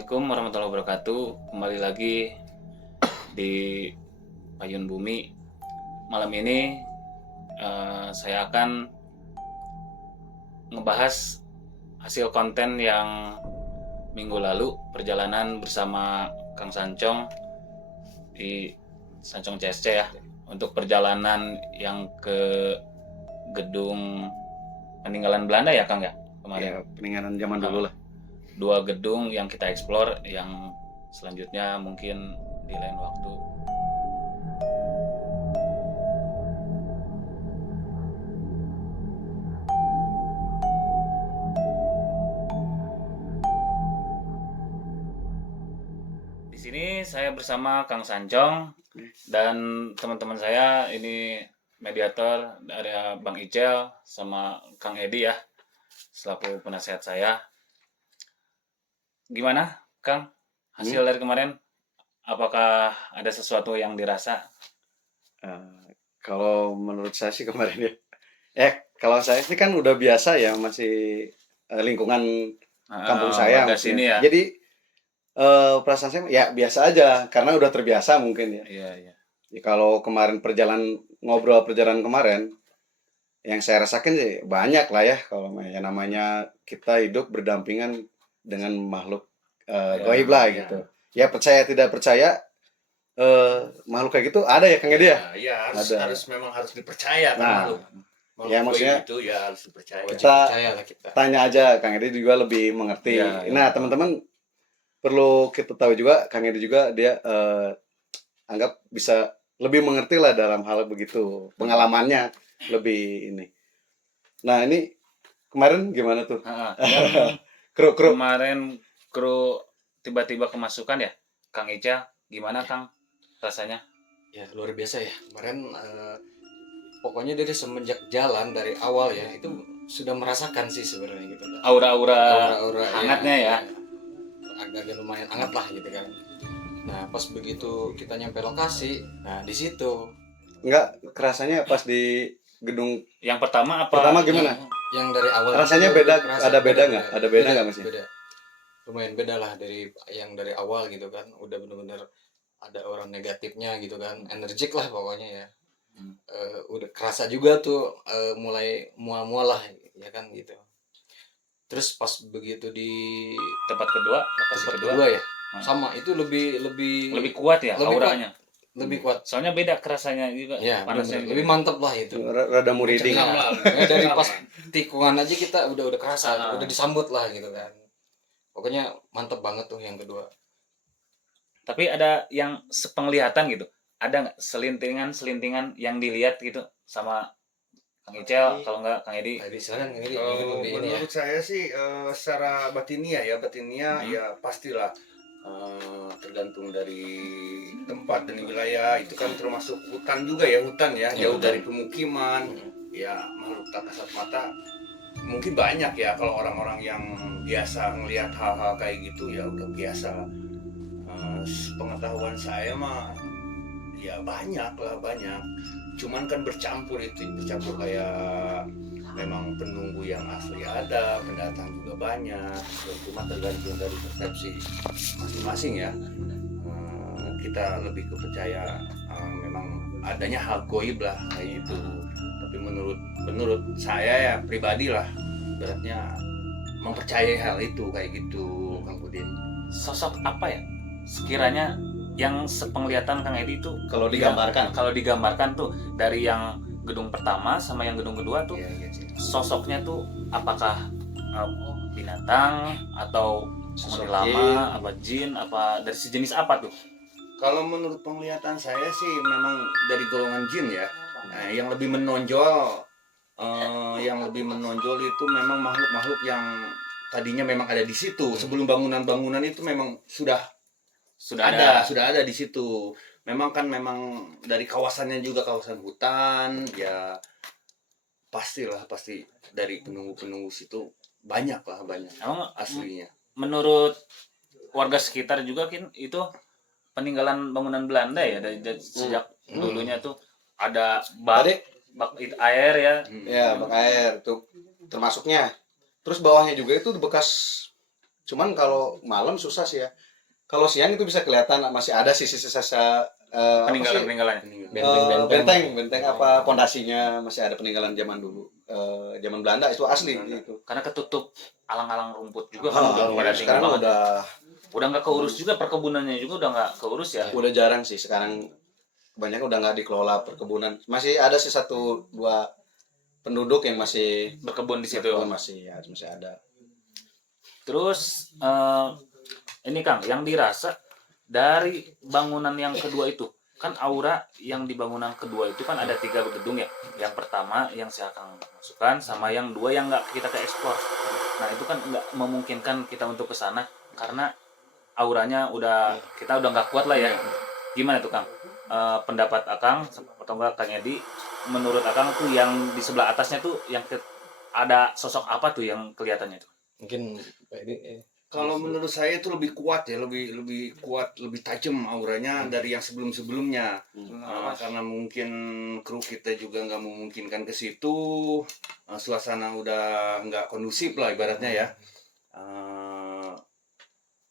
Assalamualaikum warahmatullahi wabarakatuh. Kembali lagi di Payun Bumi. Malam ini saya akan ngebahas hasil konten yang minggu lalu, perjalanan bersama Kang Sancong di Sancong CSC ya, untuk perjalanan yang ke gedung peninggalan Belanda ya Kang ya kemarin. Ya, peninggalan zaman dulu lah. 2 gedung yang kita explore, yang selanjutnya mungkin di lain waktu. Di sini saya bersama Kang Sancong dan teman-teman saya, ini mediator dari Bang Icel sama Kang Edi ya, selaku penasehat saya. Gimana, Kang? Hasil dari kemarin, apakah ada sesuatu yang dirasa? Kalau menurut saya sih kemarin kalau saya sih kan udah biasa ya, masih lingkungan kampung saya warga maksudnya. sini ya. Jadi perasaan saya ya biasa aja karena udah terbiasa mungkin ya. Iya. Ya, kalau kemarin perjalanan kemarin yang saya rasakan sih banyak lah ya, kalau ya namanya kita hidup berdampingan dengan makhluk gaib lah gitu. Ya percaya tidak percaya makhluk kayak gitu ada ya Kang Edi ya? Iya, Ada. memang harus dipercaya kan Nah, makhluk ya maksudnya itu ya harus dipercaya. kita tanya aja, Kang Edi juga lebih mengerti. Iya. Nah, teman-teman perlu kita tahu juga, Kang Edi juga dia anggap bisa lebih mengerti lah dalam hal begitu. Pengalamannya lebih ini. Nah, ini kemarin gimana tuh? Yang Kru kemarin kru tiba-tiba kemasukan ya, Kang Ica, gimana Kang rasanya? Ya luar biasa ya kemarin, pokoknya dari semenjak jalan dari awal ya itu sudah merasakan sih sebenarnya gitu kan. Aura-aura Aura-aura hangatnya ya. Agak lumayan hangat lah gitu kan. Nah pas begitu kita nyampe lokasi, nah di situ enggak kerasanya pas di gedung Yang pertama apa? pertama gimana? yang dari awal Rasanya itu beda, kerasa, ada beda nggak? Ada beda nggak masih? Beda, lumayan beda lah dari yang dari awal gitu kan. Udah bener-bener ada orang negatifnya gitu kan, energik lah pokoknya ya. Udah kerasa juga tuh mulai mual-mual lah ya kan gitu. Terus pas begitu di Tempat kedua, lokasi tempat kedua kedua ya sama itu lebih lebih kuat ya lebih auranya. lebih kuat Soalnya beda kerasanya juga, ya, panasnya lebih mantep lah itu. Rada muriding. Mencekam lah. Ya, dari pas tikungan aja kita udah kerasa, udah disambut lah gitu kan. Pokoknya mantep banget tuh yang kedua. Tapi ada yang sepenglihatan gitu. Ada nggak selintingan yang dilihat gitu sama Kang Icel, kalau nggak Kang Edi? Tadi silakan ini Kalau lebih ini ya. menurut saya sih secara batinia ya pastilah tergantung dari tempat dan wilayah. Itu kan termasuk hutan juga ya, jauh dari pemukiman. Ya makhluk tak kasat mata mungkin banyak ya, kalau orang-orang yang biasa ngelihat hal-hal kayak gitu ya udah biasa. Pengetahuan saya mah ya banyak, cuman kan bercampur kayak memang penunggu yang asli ada, pendatang juga banyak, cuma tergantung dari persepsi masing-masing ya. Kita lebih kepercaya memang adanya hal goib lah kayak gitu. Tapi menurut saya ya pribadi lah, beratnya mempercayai hal itu kayak gitu, Kang Budin. Sosok apa ya sekiranya yang sepenglihatan Kang Edi itu Kalau digambarkan tuh dari yang gedung pertama sama yang gedung kedua tuh, sosoknya tuh apakah binatang atau penghuni lama, apa jin, apa dari sejenis apa tuh? Kalau menurut penglihatan saya sih memang dari golongan jin ya. Nah, yang lebih menonjol itu memang makhluk-makhluk yang tadinya memang ada di situ. Sebelum bangunan-bangunan itu memang sudah ada di situ. Memang dari kawasannya juga kawasan hutan ya, pasti dari penunggu situ banyak. Emang Aslinya. menurut warga sekitar juga kan itu peninggalan bangunan Belanda ya, dari sejak dulunya tuh ada bak air ya. Ya, bak air tuh termasuknya. Terus bawahnya juga itu bekas Cuman kalau malam susah sih ya. Kalau siang itu bisa kelihatan masih ada sisa-sisa Peninggalan-peninggalan. benteng apa pondasinya masih ada peninggalan zaman dulu. Zaman Belanda itu asli itu. Karena ketutup alang-alang rumput juga kan udah pada tinggal Sekarang banget. udah Nggak keurus juga, perkebunannya juga udah nggak keurus ya. udah jarang sih sekarang, kebanyakan udah nggak dikelola perkebunan. Masih ada sih 1-2 penduduk yang masih Berkebun di situ. berkebun, masih ada. Terus ini Kang, yang dirasa dari bangunan yang kedua itu, kan aura yang di bangunan kedua itu kan ada 3 gedung ya. Yang pertama yang saya akan masukkan, sama yang 2 yang nggak kita ke explore. Nah itu kan nggak memungkinkan kita untuk ke sana karena auranya kita udah nggak kuat lah ya. Gimana tuh Kang? Pendapat Akang atau enggak Kang Edi, menurut Akang tuh yang di sebelah atasnya tuh ada sosok apa tuh yang kelihatannya tuh? Mungkin Pak Edi, Kalau menurut saya itu lebih kuat ya, lebih kuat, lebih tajam auranya dari yang sebelum-sebelumnya. Karena mungkin kru kita juga nggak memungkinkan ke situ, suasana udah nggak kondusif lah ibaratnya ya.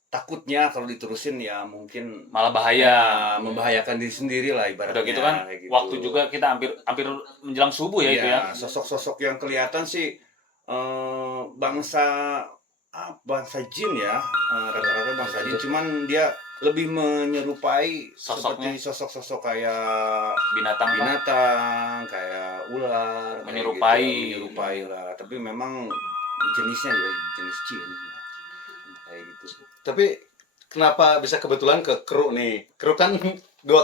Takutnya kalau diterusin ya mungkin Malah bahaya. membahayakan diri sendiri lah ibaratnya. Udah gitu kan, kayak gitu. waktu juga kita hampir menjelang subuh ya itu ya. Sosok-sosok yang kelihatan sih bangsa jin ya, rata-rata bangsa jin, cuman dia lebih menyerupai Sosoknya. seperti sosok-sosok kayak Binatang kan? kayak ular, kayak Menyerupai. gitu, menyerupai lah. Tapi memang jenisnya juga jenis jin kayak gitu. Tapi kenapa bisa kebetulan ke kru nih? Kru kan 2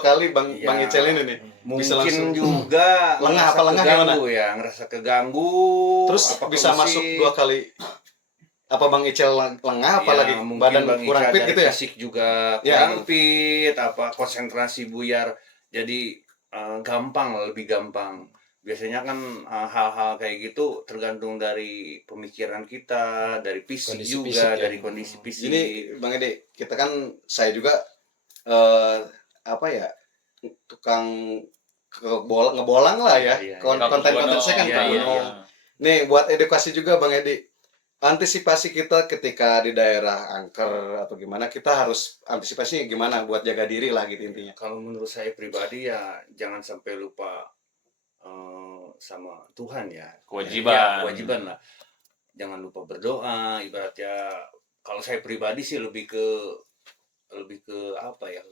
kali Bang Icel ini nih. Bisa Mungkin langsung juga lengah ngerasa keganggu ya, ngerasa keganggu. terus apa bisa kondisi- masuk 2 kali. Apa Bang Icel lengah apalagi mungkin badan Bang kurang Ica fit dari gitu ya? fisik juga Ya. kurang fit, apa konsentrasi buyar, jadi lebih gampang. Biasanya kan hal-hal kayak gitu tergantung dari pemikiran kita, dari fisik Kondisi juga, fisik ya. dari kondisi fisik. Ini Bang Edi, kita kan saya juga tukang ngebolang lah ya. Iya, iya. Konten-konten saya kan Iya, Kang iya, Gunung. iya. Nih buat edukasi juga Bang Edi. Antisipasi kita ketika di daerah angker atau gimana, kita harus antisipasi gimana buat jaga diri lah gitu intinya. Kalau menurut saya pribadi ya jangan sampai lupa sama Tuhan ya. Kewajiban. Ya, kewajiban lah. Jangan lupa berdoa. Ibaratnya kalau saya pribadi sih lebih ke apa ya,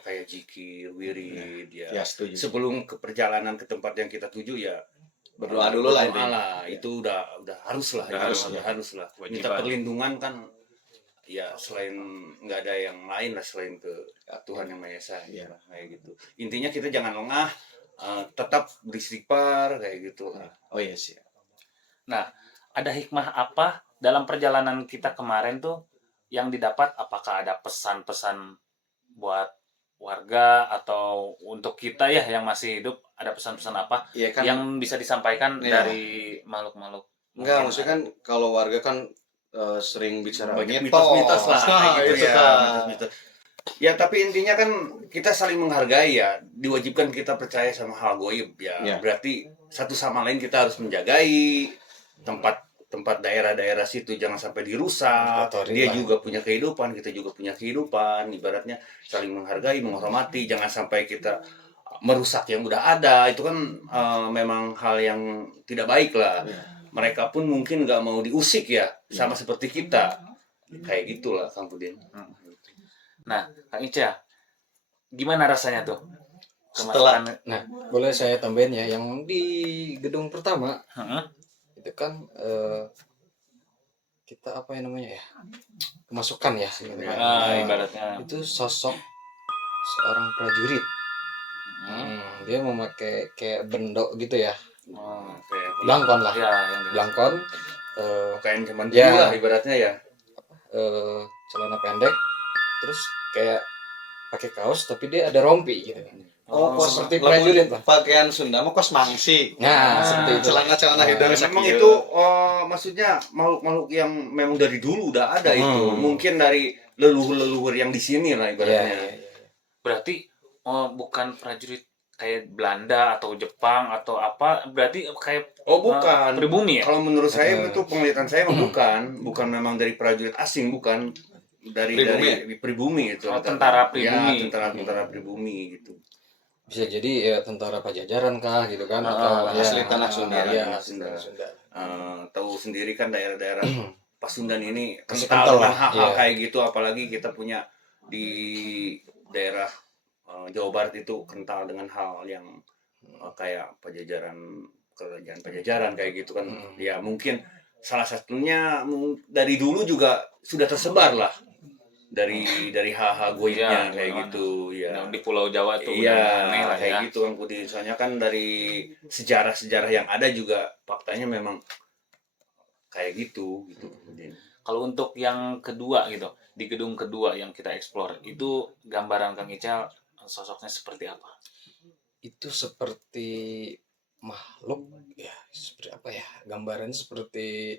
kayak zikir, wirid ya. Ya setuju. Sebelum ke perjalanan ke tempat yang kita tuju ya Berdoa dulu lah berdoa intinya. lah. Itu udah harus lah. Udah Harus lah. Kewajiban. Minta perlindungan kan ya, selain nggak ada yang lain lah selain ke Tuhan yang Maha Esa Iya. lah, kayak gitu. Intinya kita jangan lengah, tetap beristighfar kayak gitu lah. Oh iya sih. Ada hikmah apa dalam perjalanan kita kemarin tuh yang didapat? Apakah ada pesan-pesan buat warga atau untuk kita ya yang masih hidup, ada pesan-pesan apa Iya kan. yang bisa disampaikan Iya. dari makhluk-makhluk? Enggak, mungkin maksudnya kan kalau warga kan sering bicara Banyak mitos. mitos-mitos lah Nah, kayak gitu itu ya, kan. mitos-mitos. Ya tapi intinya kan kita saling menghargai ya, diwajibkan kita percaya sama hal goib ya. Iya. Berarti satu sama lain kita harus menjagai tempat daerah-daerah situ, jangan sampai dirusak. Kotori Dia lah. juga punya kehidupan, kita juga punya kehidupan. Ibaratnya saling menghargai, menghormati, jangan sampai kita merusak yang udah ada. Itu kan memang hal yang tidak baik lah. Iya. Mereka pun mungkin nggak mau diusik ya, sama seperti kita. Kayak gitulah Kang Pudin. Nah, Kang Ica, gimana rasanya tuh? Setelah- Kemasukan- Nah, boleh saya tambahin ya, yang di gedung pertama Heeh. itu kan kita apa yang namanya ya, kemasukan ya, gitu kan. Ibaratnya Itu sosok seorang prajurit. Dia memakai kayak bendok gitu ya, Kayak belangkon lah, ya yang di- belangkon, pakaian zaman dulu Ya. lah ibaratnya ya. celana pendek, terus kayak pakai kaos tapi dia ada rompi gitu. Oh, kos seperti lamun prajurit lah. Pakaian Sunda mah kos mangsi. Nah, seperti itu. Celana hidung Ya, memang itu maksudnya makhluk-makhluk yang memang dari dulu udah ada itu. Mungkin dari leluhur-leluhur yang di sini lah Iya, ibaratnya. iya, iya. Berarti bukan prajurit kayak Belanda atau Jepang atau apa, berarti kayak Oh bukan. pribumi ya? Kalau menurut saya itu penglihatan saya bukan memang dari prajurit asing, bukan dari pribumi itu. Oh, tentara pribumi. Ya, tentara pribumi gitu. Bisa jadi ya tentara Pajajaran kah gitu kan, atau asli ya, tanah Sunda. ya, Asli asli Sunda. tanah Sunda. Tahu sendiri kan daerah-daerah Pasundan ini Masih kental kental dengan lah, hal-hal iya. kayak gitu, apalagi kita punya di daerah Jawa Barat itu kental dengan hal yang kayak kerajaan Pajajaran kayak gitu kan. Ya mungkin salah satunya dari dulu juga sudah tersebar lah dari hal-hal goibnya Iya, kayak dimana-mana. gitu ya. Nah, di Pulau Jawa tuh Iya, udah aneh lah kayak ya. gitu kan Kudi. Soalnya kan dari sejarah-sejarah yang ada juga faktanya memang kayak gitu Kudi. Kalau untuk yang kedua gitu, di gedung kedua yang kita explore, itu gambaran Kang Ical sosoknya seperti apa? Itu seperti makhluk ya, seperti apa ya, gambarannya seperti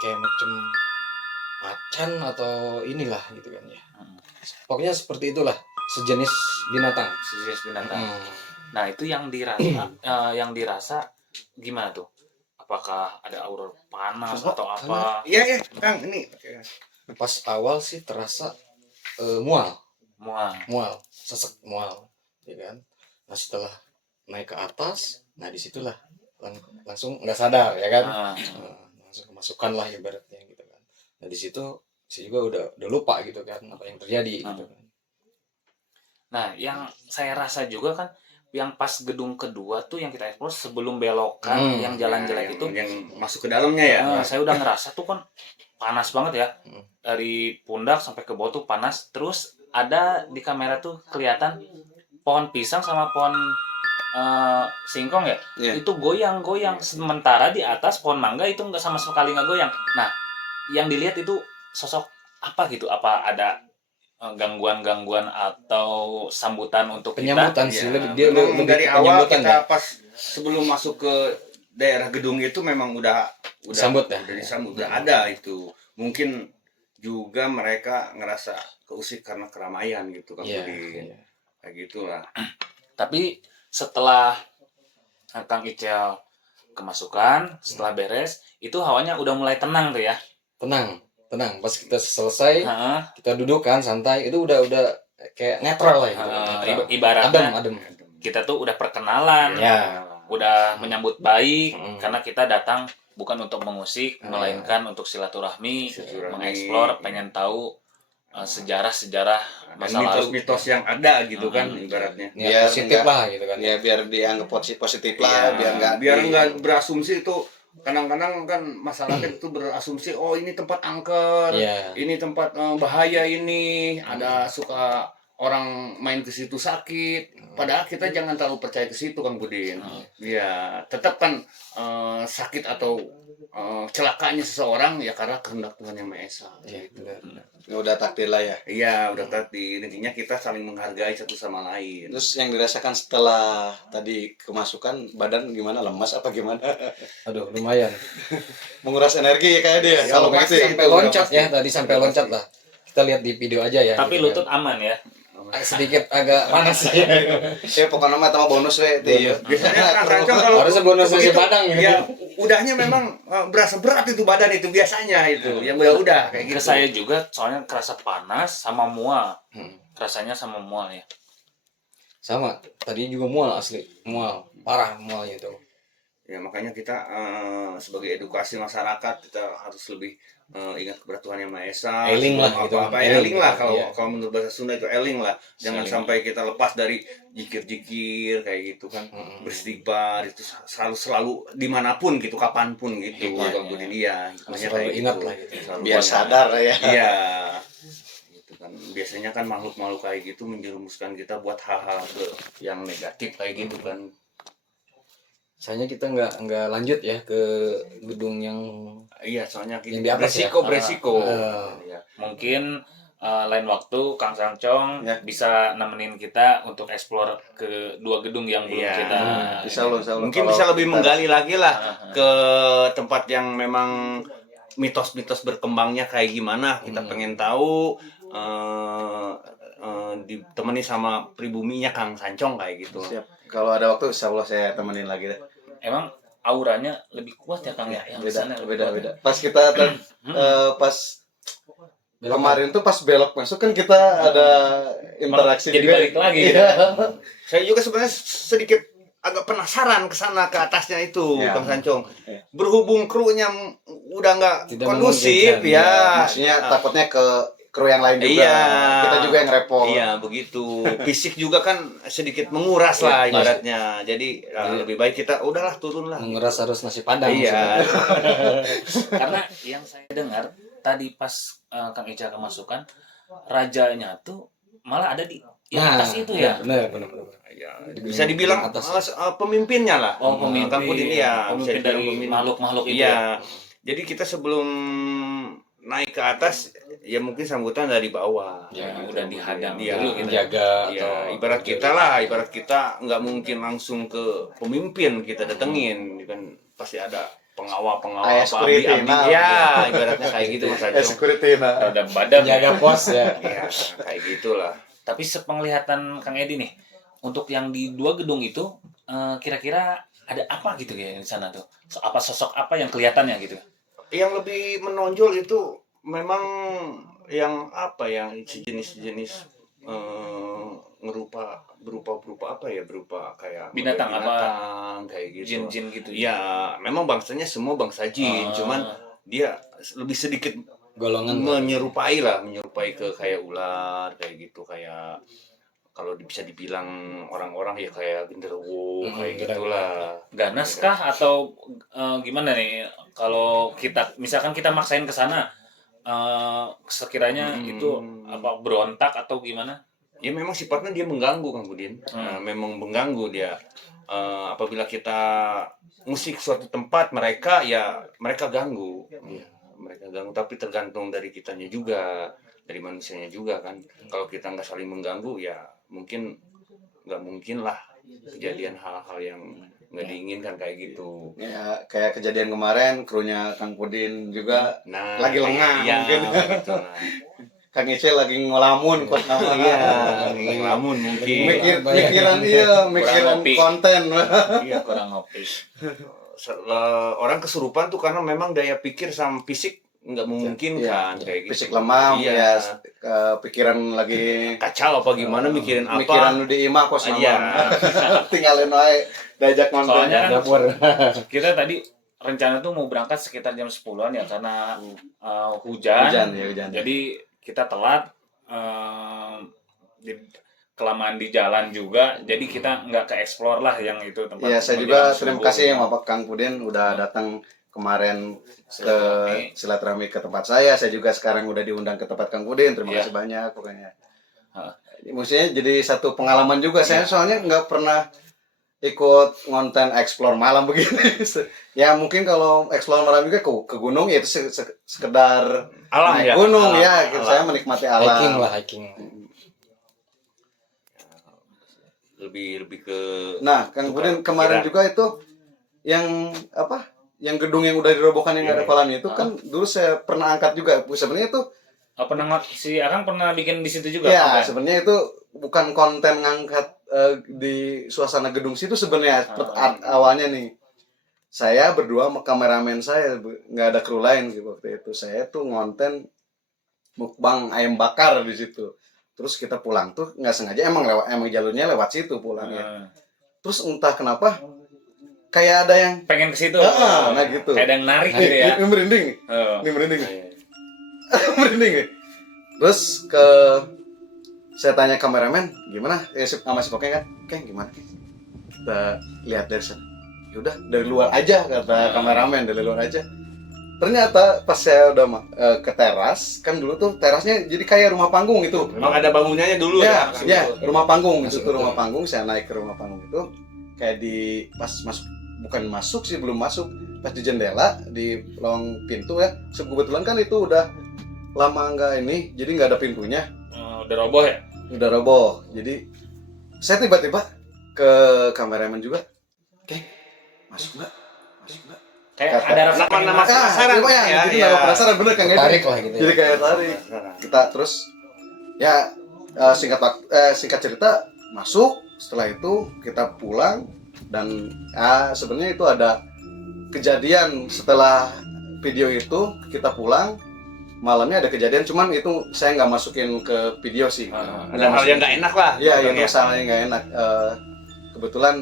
kayak macam macan atau inilah gitu kan ya. Pokoknya seperti itulah, sejenis binatang. Sejenis binatang. Nah, itu yang dirasa gimana tuh? Apakah ada aura panas atau apa? Iya Kang, ini Pas awal sih terasa mual, sesek mual, ya kan. Nah setelah naik ke atas, nah disitulah langsung nggak sadar, ya kan. Langsung kemasukan lah ibaratnya gitu kan. Nah di situ saya juga udah lupa gitu kan apa yang terjadi gitu kan. Nah, yang saya rasa juga kan yang pas gedung kedua tuh yang kita explore sebelum belokan yang jalan jelek itu yang masuk ke dalamnya ya. Saya udah ngerasa tuh kan panas banget ya. Dari pundak sampai ke bawah tuh panas. Terus ada di kamera tuh kelihatan pohon pisang sama pohon singkong ya. Itu goyang-goyang. Sementara di atas pohon mangga itu nggak sama sekali nggak goyang. Nah, yang dilihat itu sosok apa gitu? Apa ada gangguan-gangguan atau sambutan untuk penyambutan kita? sih, Dia lebih dari ke awal penyambutan kita ya. pas sebelum masuk ke daerah gedung itu memang udah Disambut ya? udah disambut, udah ada itu. Mungkin juga mereka ngerasa keusik karena keramaian gitu kan, kayak gitulah. Tapi setelah Kang Icel kemasukan, setelah beres, itu hawanya udah mulai tenang tuh ya. Tenang. Pas kita selesai, kita duduk kan santai, itu udah kayak netral lah gitu. Ibaratnya adem. Kita tuh udah perkenalan, udah menyambut baik, karena kita datang bukan untuk mengusik, melainkan untuk silaturahmi, mengeksplor, pengen tahu sejarah-sejarah masa lalu, mitos-mitos yang ada gitu kan ibaratnya. Ya, positif lah gitu kan. Ya biar dianggap positif lah, biar nggak berasumsi itu. Kadang-kadang kan masyarakat itu berasumsi, oh ini tempat angker, ini tempat bahaya, ini ada suka orang main ke situ sakit. Padahal kita jangan terlalu percaya ke situ Kang Budin. Ya tetap kan sakit atau celakanya seseorang ya karena kehendak Tuhan Yang Maha Esa. Gitu. udah takdir lah ya. Iya udah takdir. Intinya kita saling menghargai satu sama lain. Terus yang dirasakan setelah tadi kemasukan, badan gimana, lemas apa gimana? Aduh lumayan. Menguras energi ya kayak dia. Kalau begitu ya. Sampai loncat ya tadi, sampai loncat lah. Kita lihat di video aja ya. tapi gitu lutut aman ya. sedikit agak panas ya. Ya pokoknya mah sama bonus we teh. Biasanya Kang Sancong kalau Harusnya bonus nasi begitu, Padang gitu. ya udahnya memang berasa berat itu badan itu biasanya itu. Yang udah kayak gitu. Ke saya juga soalnya kerasa panas sama mual. Rasanya sama mual ya. Sama, tadi juga mual asli, mual, parah mualnya itu. Ya makanya kita sebagai edukasi masyarakat kita harus lebih ingat kepada Tuhan Yang Maha Esa. Eling lah gitu. Eling lah kalau iya. kalau menurut bahasa Sunda itu eling lah. Jangan Eling. sampai kita lepas dari jikir-jikir kayak gitu kan. Beristighfar itu selalu dimanapun gitu, kapanpun gitu. Kalau Budin dia, Selalu ingat lah gitu. Biar sadar ya. Iya. Gitu kan. Biasanya kan makhluk-makhluk kayak gitu menjerumuskan kita buat hal-hal yang negatif kayak gitu kan. Soalnya kita nggak lanjut ya ke gedung yang Iya, soalnya yang di atas ya. beresiko. Ya. Mungkin lain waktu Kang Sancong Ya. bisa nemenin kita untuk explore ke dua gedung yang belum Iya. kita. Insyaallah. Mungkin bisa lebih menggali lagi lah ke tempat yang memang mitos-mitos berkembangnya kayak gimana. Kita pengen tahu ditemani sama pribuminya Kang Sancong kayak gitu. Siap. Kalau ada waktu insya Allah saya temenin lagi deh. Emang auranya lebih kuat ya Kang ya, yang di sana lebih kuat ya? Beda. Pas kita pas kemarin tuh pas belok masuk kan kita ada interaksi Jadi juga. balik lagi gitu. Iya. Saya juga sebenarnya sedikit agak penasaran ke sana ke atasnya itu, Ya. Kang Sancong. Ya. Berhubung krunya udah nggak Tidak kondusif memungkinkan, ya. Maksudnya takutnya ke kru yang lain juga. Iya. Kita juga yang repot. Iya begitu. Fisik juga kan sedikit menguras lah ibaratnya. Jadi lebih baik kita udahlah turun lah. Menguras harus nasi padang. Iya. Karena yang saya dengar tadi pas Kang Ica kemasukan, rajanya tuh malah ada di yang atas itu ya. Benar. Ya, bisa dibilang Atas. pemimpinnya lah. Oh, pemimpin. Kang Pudin ya. Pemimpin Bisa dibilang dari pemimpin. makhluk-makhluk itu ya. Iya. Jadi kita sebelum naik ke atas ya mungkin sambutan dari bawah. Ya, udah dihadang Iya. dulu gitu. Menjaga Ya, ibarat kita nggak mungkin langsung ke pemimpin kita datengin, kan pasti ada pengawal Kayak security, nah. ya ibaratnya kayak gitu Mas Ajo. Security nah. Ada badan. menjaga pos ya. Ya, kayak gitulah. Tapi sepenglihatan Kang Edi nih, untuk yang di 2 gedung itu kira-kira ada apa gitu ya di sana tuh? Apa sosok apa yang kelihatannya gitu? Yang lebih menonjol itu memang yang apa yang sejenis berupa apa ya, berupa kayak Binatang apa? binatang, kayak gitu. Jin-jin gitu. Ya, memang bangsanya semua bangsa jin, cuman dia lebih sedikit Golongan menyerupai ke kayak ular kayak gitu, kayak kalau bisa dibilang orang-orang ya kayak genderuwo kayak gitulah. Ganas kah atau gimana nih? Kalau kita misalkan kita maksain ke sana, sekiranya itu apa berontak atau gimana? Ya memang sifatnya dia mengganggu Kang Budin. Memang mengganggu dia. Apabila kita musik suatu tempat mereka ganggu. Ya, mereka ganggu, tapi tergantung dari kitanya juga, dari manusianya juga kan. Kalau kita nggak saling mengganggu ya nggak mungkin lah kejadian hal-hal yang nggak diinginkan kayak gitu. Ya, kayak kejadian kemarin krunya Kang Pudin juga Nah, lagi lengah iya, mungkin. gitu lah. Kang Ice lagi ngelamun kok Iya, ngelamun mungkin. mikiran ngopi. konten. Iya, Kurang ngopi. orang kesurupan tuh karena memang daya pikir sama fisik nggak memungkinkan kayak gitu. Fisik lemah, Iya. ya pikiran lagi Kacau apa gimana mikirin apa? mikiran di imah kos Iya. tinggalin wae diajak nonton. Soalnya kan dapur. kita tadi rencana tuh mau berangkat sekitar jam 10-an ya karena hujan. Hujan. Jadi kita telat, kelamaan di jalan juga, jadi kita nggak ke explore lah yang itu tempat. Iya, saya juga terima kasih ya Bapak Kang Pudin udah datang kemarin ke silaturahmi ke tempat saya. Saya juga sekarang udah diundang ke tempat Kang Pudin. Terima kasih banyak pokoknya. Maksudnya jadi satu pengalaman juga. Saya soalnya nggak pernah ikut ngonten explore malam begini. Ya mungkin kalau explore malam juga ke gunung ya itu sekedar Alam naik ya. gunung Alam, ya. alam. Saya menikmati alam. Hiking. Lebih ke Nah, Kang Pudin kemarin juga itu yang apa? Yang gedung yang udah dirobohkan yang ada kolamnya itu kan dulu saya pernah angkat juga. Sebenarnya itu si Akang pernah bikin di situ juga. ya, sebenarnya itu bukan konten ngangkat di suasana gedung situ sebenarnya. Awalnya nih. Saya berdua sama kameramen saya, nggak ada kru lain gitu waktu itu. Saya tuh ngonten mukbang ayam bakar di situ. Terus kita pulang tuh nggak sengaja emang jalurnya lewat situ pulangnya. Terus entah kenapa kayak ada yang pengen ke situ. nah gitu. Kayak ada yang narik gitu ya. Ini merinding. Oh. Ini merinding. Merinding. Terus saya tanya kameramen, gimana? Sama si Pokeng kan, Keng gimana? Kita lihat dari sana. Yaudah dari luar aja kata kameramen, dari luar aja. Ternyata pas saya udah ke teras, kan dulu tuh terasnya jadi kayak rumah panggung itu. memang ada bangunannya dulu Ya, ya. rumah panggung itu tuh rumah panggung. Saya naik ke rumah panggung itu kayak di pas masuk, bukan masuk sih, belum masuk, pas di jendela di lorong pintu ya. Kebetulan kan itu udah lama nggak ini, jadi nggak ada pintunya. Udah roboh ya? Udah roboh. Jadi saya tiba-tiba ke kameramen juga, Keng, masuk nggak? Kayak ada rasa nama-nama penasaran ya, jadi nama penasaran bener Kang Edi. Tarik lah gitu. Jadi kayak tarik. Kita terus Ya singkat cerita masuk, setelah itu kita pulang dan sebenarnya itu ada kejadian setelah video itu kita pulang malamnya ada kejadian, cuman itu saya nggak masukin ke video sih. Ada hal yang nggak enak lah. Iya, gitu yang ya. masalahnya nggak enak. Kebetulan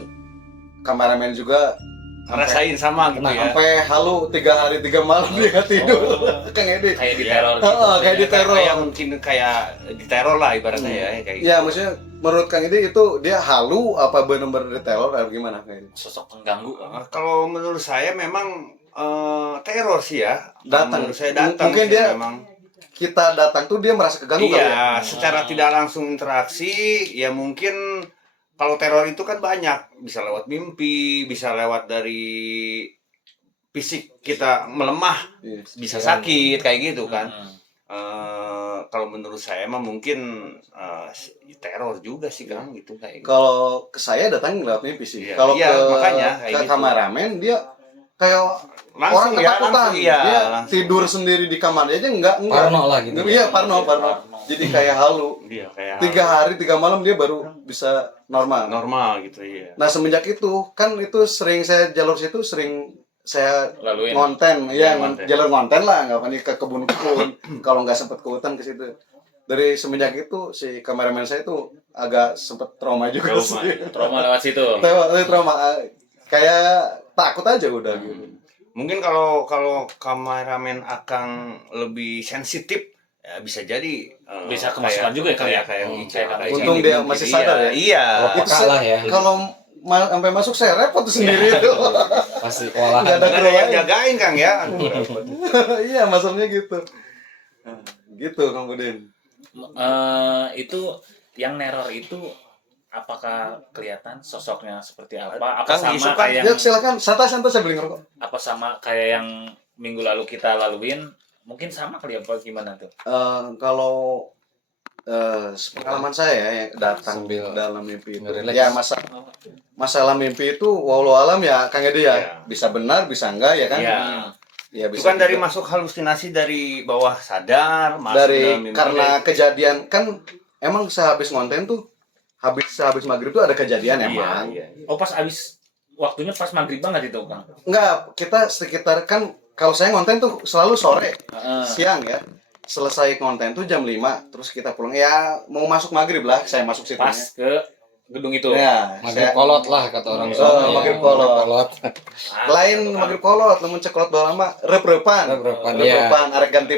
kameramen juga Ngerasain sama gitu ya. sampai halu 3 hari 3 malam dia nggak tidur. Kang Edi. Kayak di Iya. teror gitu. Kayak di teror. Kayak mungkin kayak diteror lah ibaratnya ya kayak gitu. Iya, maksudnya menurut Kang Edi itu dia halu apa benar-benar diteror atau gimana Kang Edi? Sosok pengganggu. Kalau menurut saya memang teror sih ya. Datang. Menurut saya datang Mungkin sih dia memang. Kita datang tuh dia merasa keganggu kali ya. Iya, secara tidak langsung interaksi ya mungkin kalau teror itu kan banyak, bisa lewat mimpi, bisa lewat dari fisik kita melemah, Iya. bisa sakit kayak gitu kan. Hmm. Kalau menurut saya mah mungkin teror juga sih Kang gitu kayak gitu. Kalau ke saya datang lewat mimpi sih. Iya, Kalau iya, makanya ke kayak gitu. kameramen dia kayak Langsung orang ya, ketakutan. langsung, iya, Dia langsung. tidur sendiri di kamarnya aja enggak. Parno lah gitu. Iya, parno. Jadi kayak halu. Dia kayak 3 hari 3 malam dia baru bisa normal. normal gitu ya. Nah, semenjak itu kan itu sering saya jalur situ sering saya Laluin. ngonten, Iya, ya ngonten. jalur ngonten lah, nggak panik ke kebun-kebun. Kalau nggak sempet ke hutan ke situ. Dari semenjak itu si kameramen saya itu agak sempet trauma juga Trauma, sih. ya. Trauma lewat situ. Trauma, kayak takut aja udah gitu. Mungkin kalau kameramen akan lebih sensitif ya bisa jadi Bisa kemasukan juga ya, Kang, ya? kayak Hmm, Ica, kayak kayak Untung gini dia mungkin. masih sadar ya. Iya. Oh, Itu peka lah ya. Kalau sampai masuk saya repot tuh sendiri itu. Pasti Nggak kewalahan. ada Nggak ada yang keroyokan. jagain Kang ya. Aduh, repot. Iya, masalahnya gitu. Nah, gitu Kang Budin. Itu yang neror itu apakah kelihatan sosoknya seperti apa? Apa Kang, sama isu kan, kayak Ya yang silakan, santai-santai saya beli ngerokok. apa sama kayak yang minggu lalu kita laluin? Mungkin sama kali apa gimana tuh? Kalau pengalaman saya yang datang Sambil dalam mimpi itu, ngerelax. ya masalah mimpi itu walau alam ya Kang Edi ya, Iya. bisa benar bisa enggak ya kan? Iya. Ya Itu bisa kan dari juga. masuk halusinasi dari bawah sadar, masuk Dari dalam mimpi. karena kejadian kan emang sehabis ngonten tuh sehabis maghrib tuh ada kejadian Iya, emang. iya. Oh pas abis waktunya pas maghrib banget itu Kang. Enggak, kita sekitar kan kalau saya ngonten tuh selalu sore, Heeh. siang ya. Selesai konten tuh jam 5, terus kita pulang ya mau masuk maghrib lah, saya masuk situ. Pas ke gedung itu. Ya, Maghrib saya, kolot lah kata orang Oh, Sunda. maghrib ya. kolot. Ah, lain gitu, Kang. maghrib kolot, namun cekolot lama rep-repan. Rep-repan, Arek ganti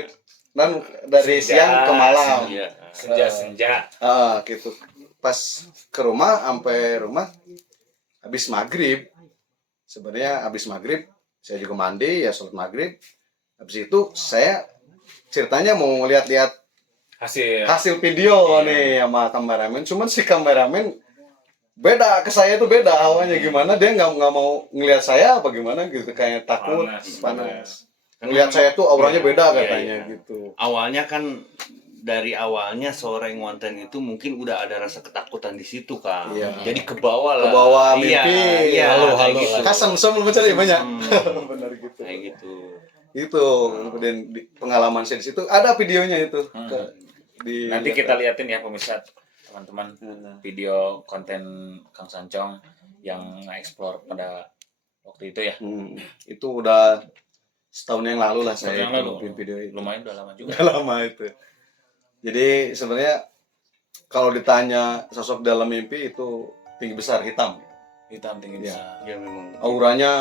dan dari Senja, siang ke malam. Iya. Senja-senja. Gitu. Pas ke rumah, sampai rumah habis maghrib. Sebenarnya habis maghrib saya juga mandi ya, sholat maghrib. Habis itu saya ceritanya mau lihat-lihat hasil video nih sama kameramen. Cuman si kameramen beda ke saya itu beda awalnya gimana, dia nggak mau ngelihat saya apa gimana gitu, kayak takut panas. Ngelihat saya tuh auranya beda Iya, katanya iya. gitu. Awalnya kan dari awalnya sore ngonten itu mungkin udah ada rasa ketakutan di situ Kang. Iya. Jadi ke bawah lah. Kebawa Iya, mimpi. iya, Halo, kayak halo. gitu. Kasem belum mencari banyak. Hmm, Benar gitu. kayak gitu. Itu kemudian pengalaman saya di situ ada videonya itu. Nanti kita liatin ya pemirsa teman-teman video konten Kang Sancong yang nge-explore pada waktu itu ya. Itu udah setahun yang lalu lah Setahun saya yang lalu. bikin video itu. Lumayan udah lama juga. Udah lama itu. Jadi sebenarnya kalau ditanya sosok dalam mimpi itu tinggi besar hitam. Hitam tinggi Iya. besar. Ya memang. Auranya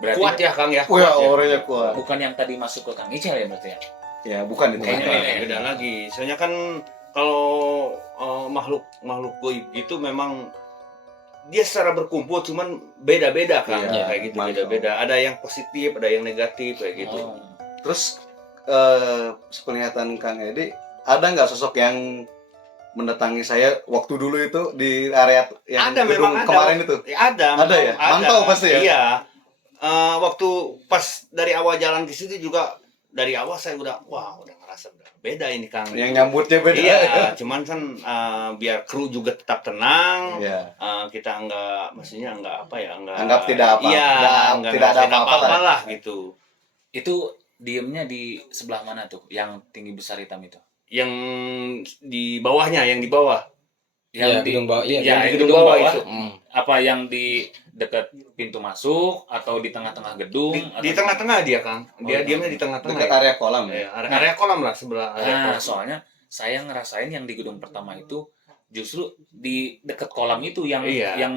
Berarti Kuat ya Kang ya. oh ya, Kuat ya. auranya kuat. bukan yang tadi masuk ke Kang Ical ya berarti ya? Ya, bukan itu. Kayaknya Beda, beda. beda lagi. Soalnya kan kalau makhluk goib gitu memang dia secara berkumpul cuman beda-beda kan, Iya, kayak gitu mantap. beda-beda. Ada yang positif, ada yang negatif kayak gitu. Oh. Terus penglihatan Kang Edi, ada nggak sosok yang mendatangi saya waktu dulu itu di area yang Ada, gedung memang ada. kemarin itu? Ya, ada ya? Mantau pasti ya? Iya. Waktu pas dari awal jalan ke situ juga dari awal saya udah ngerasa udah beda ini Kang. Yang nyambutnya beda. Iya, cuman kan biar kru juga tetap tenang. Iya. Kita maksudnya enggak apa ya, enggak Anggap tidak apa, Iya, tidak ada apa-apa lah gitu. Itu diemnya di sebelah mana tuh yang tinggi besar hitam itu? yang di bawahnya, yang di bawah. Iya, gedung bawah. Iya, yang di yang gedung bawah itu. Apa yang di dekat pintu masuk atau di tengah-tengah gedung? Di atau tengah-tengah dia, Kang. Dia diamnya di tengah-tengah. Dekat ya. area kolam. Ya, area kolam lah, sebelah area Nah, kolam. soalnya saya ngerasain yang di gedung pertama itu justru di dekat kolam itu yang Iya, iya.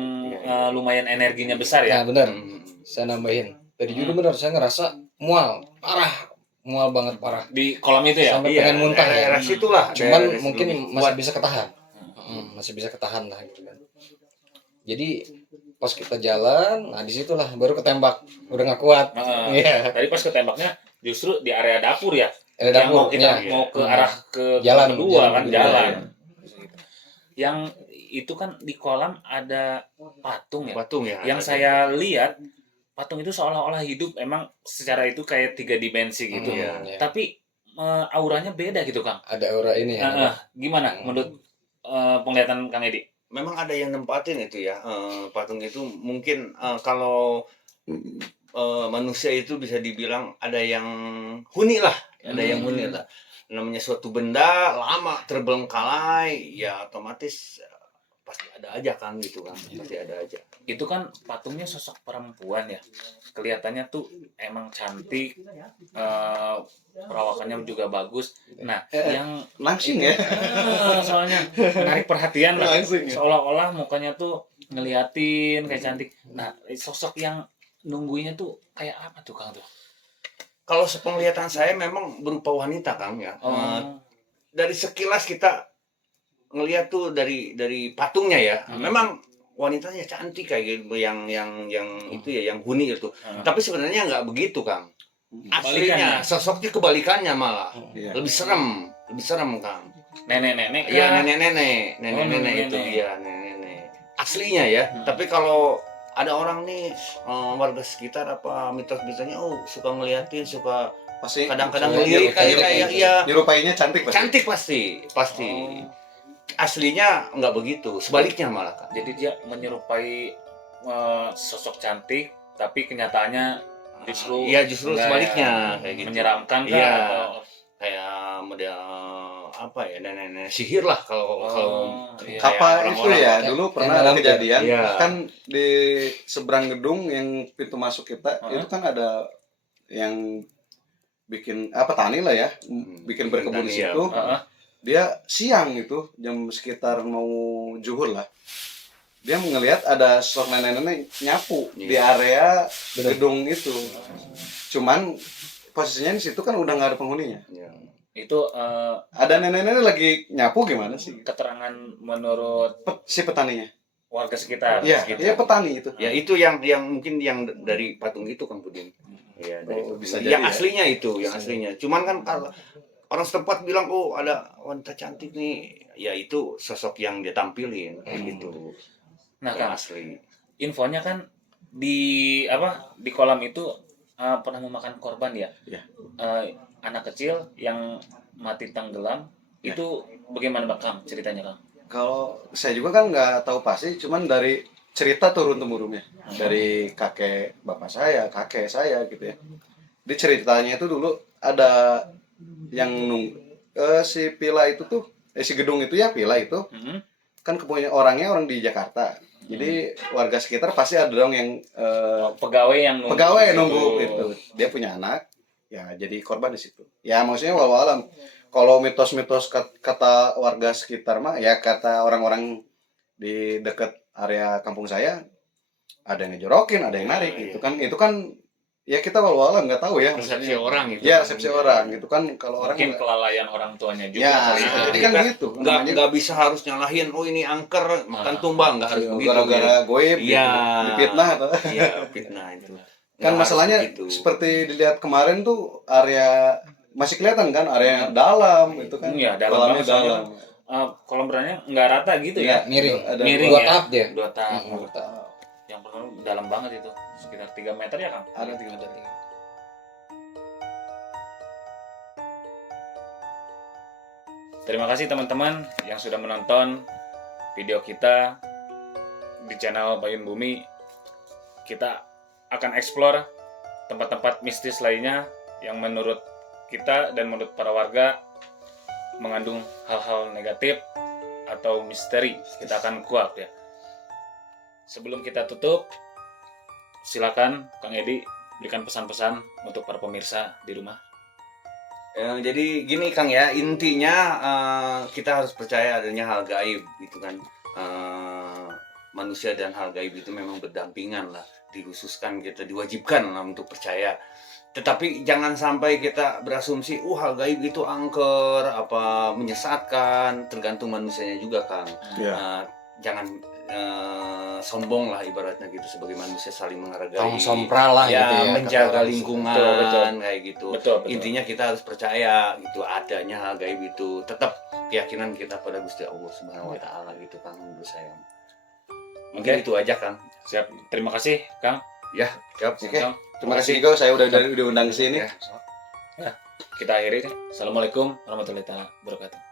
lumayan energinya besar Nah, ya. benar. Hmm. Saya nambahin. Tadi juga benar, saya ngerasa mual, parah. Mual banget parah. Di kolam itu ya. Sampai Iya, pengen muntah ya. daerah situlah. Cuman daerah mungkin sebelum masih kuat. bisa ketahan. Masih bisa ketahan lah gitu kan. Jadi pas kita jalan, nah disitulah baru ketembak, udah nggak kuat. Iya. Tadi pas ketembaknya justru di area dapur ya. Ada Yang mau dapur, kita ya. mau ke arah ke Jalan, kedua jalan kan kedua, jalan. ya. Yang itu kan di kolam ada patung ya. Patung ya. Yang saya lihat patung itu seolah-olah hidup, emang secara itu kayak 3 dimensi gitu. Iya. Ya. Tapi auranya beda gitu Kang. Ada aura ini ya. Gimana menurut penglihatan Kang Edi? Memang ada yang nempatin itu ya, patung itu mungkin kalau manusia itu bisa dibilang ada yang huni lah, ada yang huni lah. Namanya suatu benda lama terbengkalai, ya otomatis pasti ada aja kan gitu kan, pasti ada aja. Itu kan patungnya sosok perempuan ya, kelihatannya tuh emang cantik, perawakannya juga bagus. Nah, yang Langsing ya. soalnya menarik perhatian lah, Langsing ya. seolah-olah mukanya tuh ngeliatin kayak cantik. Nah, sosok yang nungguinnya tuh kayak apa tuh Kang tuh? Kalau sepenglihatan saya memang berupa wanita Kang ya. Dari sekilas kita ngelihat tuh dari patungnya ya, memang wanitanya cantik kayak gitu, yang itu ya, yang huni itu. Tapi sebenarnya nggak begitu Kang. Aslinya sosoknya kebalikannya malah, Iya. lebih serem Kang. Nenek-nenek Iya kah? nenek-nenek itu dia nenek. Aslinya ya. Tapi kalau ada orang nih warga sekitar apa mitos-mitosnya, suka ngeliatin, suka Pasti kadang-kadang saya ngelirik kayak iya. dirupainya cantik pasti. Cantik pasti. Aslinya nggak begitu, sebaliknya malah Kak. Jadi dia menyerupai sosok cantik, tapi kenyataannya justru justru enggak sebaliknya ya, kayak gitu. menyeramkan kan? Iya. Atau Kayak model apa ya, nenek sihir lah kalau iya. kayak Apa itu orang-orang ya? lah. Dulu Yang pernah ada dalam kejadian Iya. kan di seberang gedung yang pintu masuk kita itu kan ada yang bikin petani lah ya, bikin berkebun di Petani, ya. situ. Dia siang itu jam sekitar mau zuhur lah. Dia ngelihat ada sosok nenek-nenek nyapu di area gedung itu. Cuman posisinya di situ kan udah nggak ada penghuninya. Iya. Itu Ada nenek-nenek lagi nyapu gimana sih? keterangan menurut Si petaninya. warga sekitar. Iya, iya petani itu. Ya itu yang mungkin yang dari patung itu Kang Pudin. Iya, dari Bisa yang jadi ya. aslinya itu, yang aslinya. Cuman kan kalau orang setempat bilang ada wanita cantik nih, ya itu sosok yang dia tampilin kayak gitu. Nah Yang Kang, asli. infonya kan di kolam itu pernah memakan korban ya? Iya. Anak kecil yang mati tenggelam itu bagaimana Kang ceritanya Kang? Kalau saya juga kan nggak tahu pasti, cuman dari cerita turun temurunnya dari kakek bapak saya, kakek saya gitu ya. Di ceritanya itu dulu ada yang si Pila itu tuh, si gedung itu ya Pila itu kan kepunya orangnya orang di Jakarta. Jadi warga sekitar pasti ada dong yang Pegawai yang nunggu. pegawai gitu. nunggu itu. Dia punya anak, ya jadi korban di situ. Ya maksudnya walau alam. Kalau mitos-mitos kata warga sekitar mah, ya kata orang-orang di dekat area kampung saya, ada yang ngejorokin, ada yang narik gitu kan. Itu kan ya kita walau alam nggak tahu ya. Persepsi orang gitu. Ya persepsi orang gitu kan. Kalau orang Mungkin kelalaian orang tuanya juga. ya kali ya. jadi kan gitu. Nggak bisa harus nyalahin ini angker makan tumbang, nggak harus begitu. Gara-gara goib Iya. dipitnah atau Iya, fitnah itu. kan Nggak masalahnya harus begitu. seperti dilihat kemarin tuh area masih kelihatan kan area dalam itu kan Iya, dalam kolamnya banget soalnya. dalam Kolam renangnya nggak rata gitu ya? Miring. ada Miring Dua ya? tahap dia. 2 tahap. Dua tahap. Yang pertama dalam banget itu, sekitar 3 meter ya Kang? ada 3 meter. Terima kasih teman-teman yang sudah menonton video kita di channel Payun Bumi. Kita akan explore tempat-tempat mistis lainnya yang menurut kita dan menurut para warga mengandung hal-hal negatif atau misteri, kita akan kuak ya. Sebelum kita tutup, silakan Kang Edi berikan pesan-pesan untuk para pemirsa di rumah. Jadi gini Kang ya, intinya kita harus percaya adanya hal gaib gitu kan. Manusia dan hal gaib itu memang berdampingan lah, dikhususkan kita diwajibkan lah untuk percaya. Tetapi jangan sampai kita berasumsi hal gaib itu angker, apa menyesatkan, tergantung manusianya juga Kang. Jangan sombong lah ibaratnya gitu, sebagai manusia saling menghargai. Tong sompral lah ya, gitu ya. menjaga lingkungan Betul. kayak gitu. Betul. Intinya kita harus percaya gitu adanya hal gaib itu. Tetap keyakinan kita pada Gusti Allah Subhanahu wa taala gitu Kang, menurut saya. Mungkin itu aja Kang. Siap. Terima kasih Kang. Ya, siap. Oke. Terima kasih Go, saya udah diundang ke sini. Ya. Kita akhiri. Assalamualaikum warahmatullahi wabarakatuh.